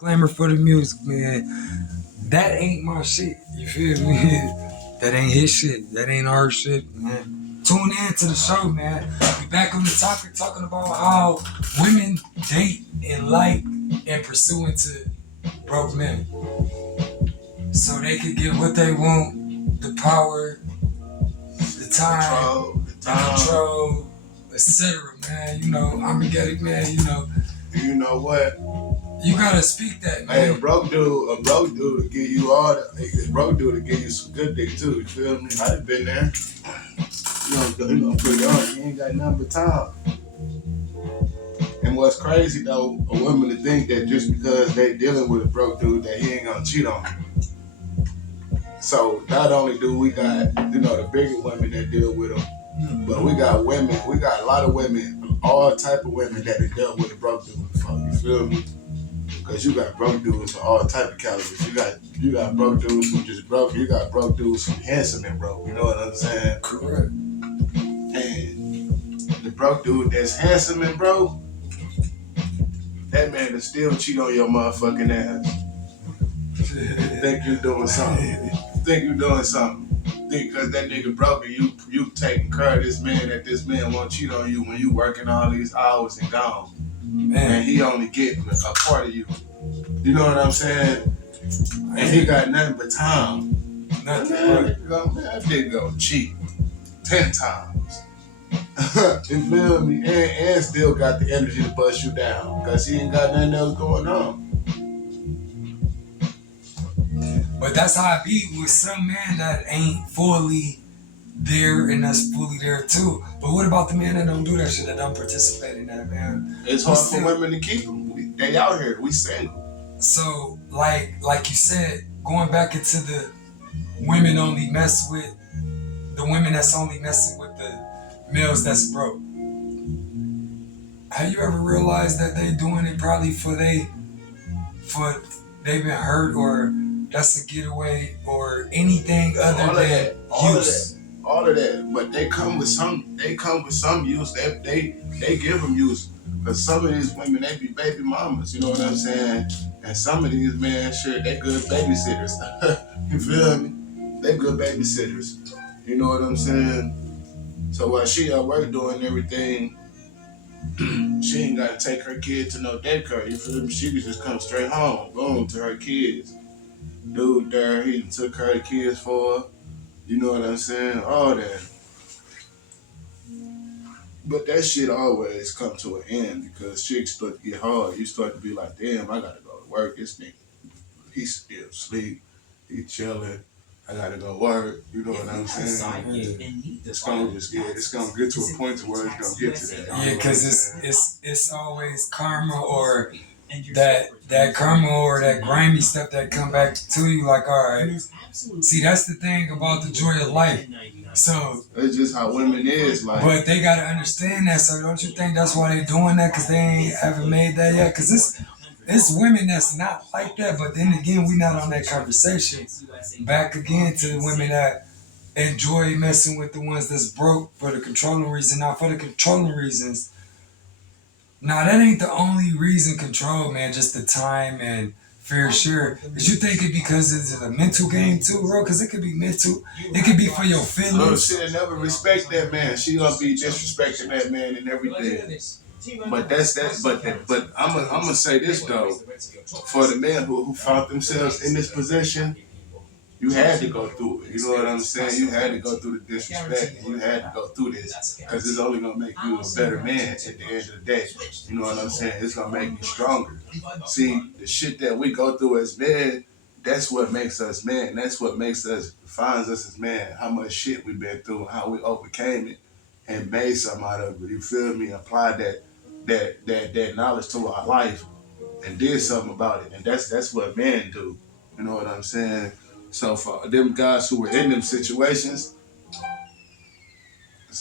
Glamour for the music, man. That ain't my shit. You feel me? That ain't his shit. That ain't our shit, man. Tune in to the show, man. We back on the topic talking about how women date and like and pursue into broke men. So they could get what they want, the power, the time, the control, etc. Man, I'm a get it, man. You know what? You gotta speak that, man. Hey, a broke dude to give you all the, a broke dude to give you some good dick too. You feel me? I done been there. You know, pretty young. You ain't got nothing but time. And what's crazy though, a woman to think that just because they dealing with a broke dude that he ain't gonna cheat on her. So not only do we got, the bigger women that deal with them, but we got a lot of women, all type of women that have dealt with a broke dude before. You feel me? Because you got broke dudes of all type of calibers. You got broke dudes who just broke. You got broke dudes who handsome and broke. You know what I'm saying? Correct. And the broke dude that's handsome and broke, that man will still cheat on your motherfucking ass. Think you doing something. Because that nigga broke and you taking care of this man, that this man won't cheat on you when you working all these hours and gone. Man. And he only getting a part of you. You know what I'm saying? And he got nothing but time. Nothing but that nigga go cheat 10 times. You feel me? And still got the energy to bust you down because he ain't got nothing else going on. But that's how I be with some man that ain't fully there and that's fully there too. But what about the man that don't do that shit, that don't participate in that, man? It's hard for women to keep them. They out here. We single. So, like you said, going back into the women only mess with the women that's only messing with the males that's broke. Have you ever realized that they doing it probably for they've been hurt or that's a getaway or anything other than use? All of that, but they come with some use. They give them use. Cause some of these women, they be baby mamas. You know what I'm saying? And some of these men, sure, they good babysitters. You feel me? They good babysitters. You know what I'm saying? So while she at work doing everything, she ain't got to take her kid to no daycare. You feel me? She could just come straight home, boom, to her kids. Dude there, he took her kids for her. You know what I'm saying? All that. But that shit always come to an end because shit start to get hard. You start to be like, damn, I gotta go to work. This nigga, he still asleep. He chilling. I gotta go work. You know what I'm saying? It's gonna get to a point to where it's gonna get to that. Yeah, because it's always karma or that karma or that grimy stuff that come back to you. Like, all right, see, that's the thing about the joy of life. So it's just how women is, like. But they gotta understand that. So don't you think that's why they doing that? Because they haven't made that yet. Because it's women that's not like that. But then again, we not on that conversation. Back again to the women that enjoy messing with the ones that's broke for the controlling reason. Now, for the controlling reasons, now that ain't the only reason control, man. Just the time and fair share. Did you think it because it's a mental game too, bro? Because it could be mental. It could be for your feelings. She'll never respect that man. She gonna be disrespecting that man and everything. But but I'm gonna say this though, for the men who found themselves in this position, you had to go through it. You know what I'm saying? You had to go through the disrespect, and you had to go through this because it's only gonna make you a better man at the end of the day. You know what I'm saying? It's gonna make you stronger. See, the shit that we go through as men, that's what makes us men. That's what defines us as men. How much shit we've been through, how we overcame it, and made something out of it. You feel me? Applied that knowledge to our life and did something about it. And that's what men do. You know what I'm saying? So for them guys who were in them situations,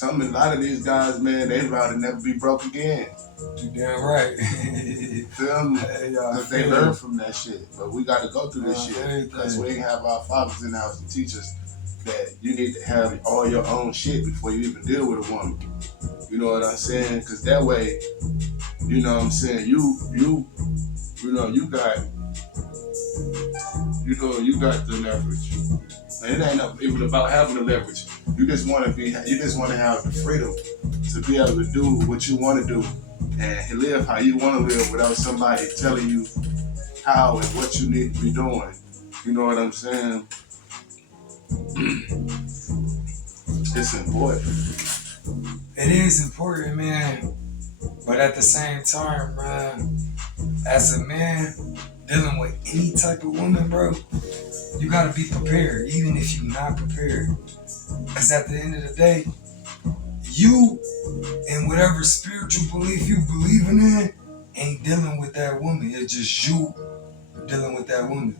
a lot of these guys, man, they'd rather never be broke again. You damn right. Feel me? Because they learn from that shit. But we got to go through this shit because we ain't have our fathers in the house to teach us that you need to have all your own shit before you even deal with a woman. You know what I'm saying? Because that way, you know what I'm saying, you got You know, you got the leverage. And it ain't even about having the leverage. You just want to be. You just want to have the freedom to be able to do what you want to do and live how you want to live without somebody telling you how and what you need to be doing. You know what I'm saying? It's important. It is important, man. But at the same time, man, as a man dealing with any type of woman, bro, you gotta be prepared, even if you're not prepared. Because at the end of the day, you and whatever spiritual belief you believing in ain't dealing with that woman. It's just you dealing with that woman.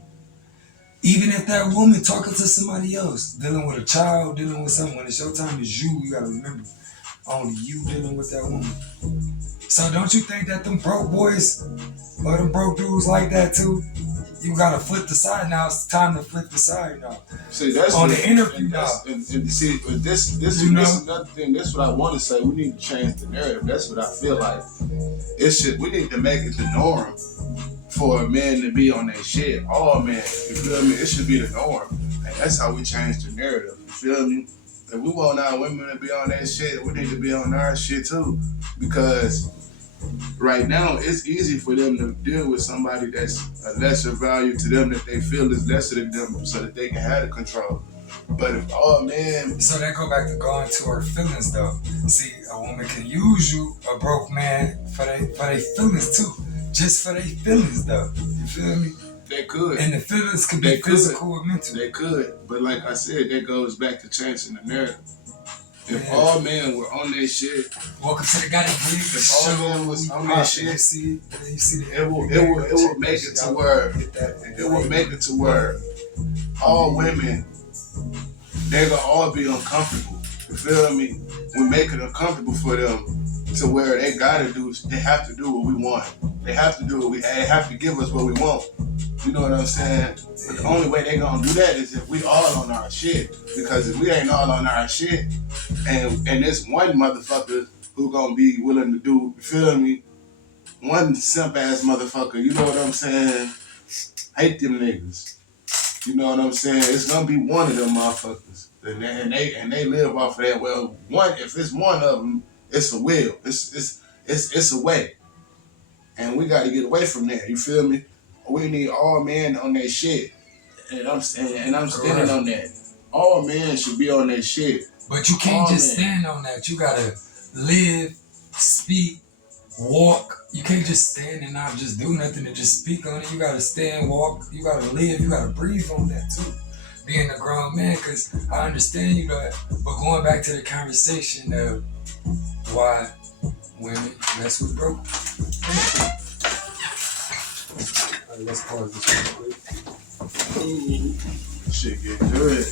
Even if that woman talking to somebody else, dealing with a child, dealing with someone, it's your time, it's you gotta remember. Only you dealing with that woman. So don't you think that them broke boys or them broke dudes like that too? You gotta flip the side now. It's time to flip the side now. See, that's on the interview now. And see, but this is another thing. That's what I want to say. We need to change the narrative. That's what I feel like. We need to make it the norm for a man to be on that shit. All men, you feel me? It should be the norm, and that's how we change the narrative. You feel me? If we want our women to be on that shit, we need to be on our shit too, because right now it's easy for them to deal with somebody that's a lesser value to them, that they feel is lesser than them, so that they can have the control. But if all men, so that go back to going to her feelings though. See, a woman can use you, a broke man, for their feelings too, just for their feelings though. You feel me? they could, And the feelings could be physical or mental. they could. But like I said, that goes back to changing the narrative. If all men were on their shit, welcome to the Gotta Breathe. If all men was on their shit, you see it will make it to where all women, they're gonna all be uncomfortable. You feel me? We make it uncomfortable for them to where they have to do what we want. They have to do they have to give us what we want. You know what I'm saying? But the only way they gonna do that is if we all on our shit. Because if we ain't all on our shit, and there's one motherfucker who gonna be willing to do, you feel me? One simp ass motherfucker, you know what I'm saying? Hate them niggas. You know what I'm saying? It's gonna be one of them motherfuckers. And they live off of that. Well, if it's one of them, it's a will. It's a way. And we gotta get away from that. You feel me? We need all men on their shit. And I'm standing on that. All men should be on their shit. But you can't just stand on that. You gotta live, speak, walk. You can't just stand and not just do nothing and just speak on it. You gotta stand, walk. You gotta live. You gotta breathe on that too. Being a grown man, because I understand you that. But going back to the conversation of why women mess with broke. Let's pause this real quick. Shit get good.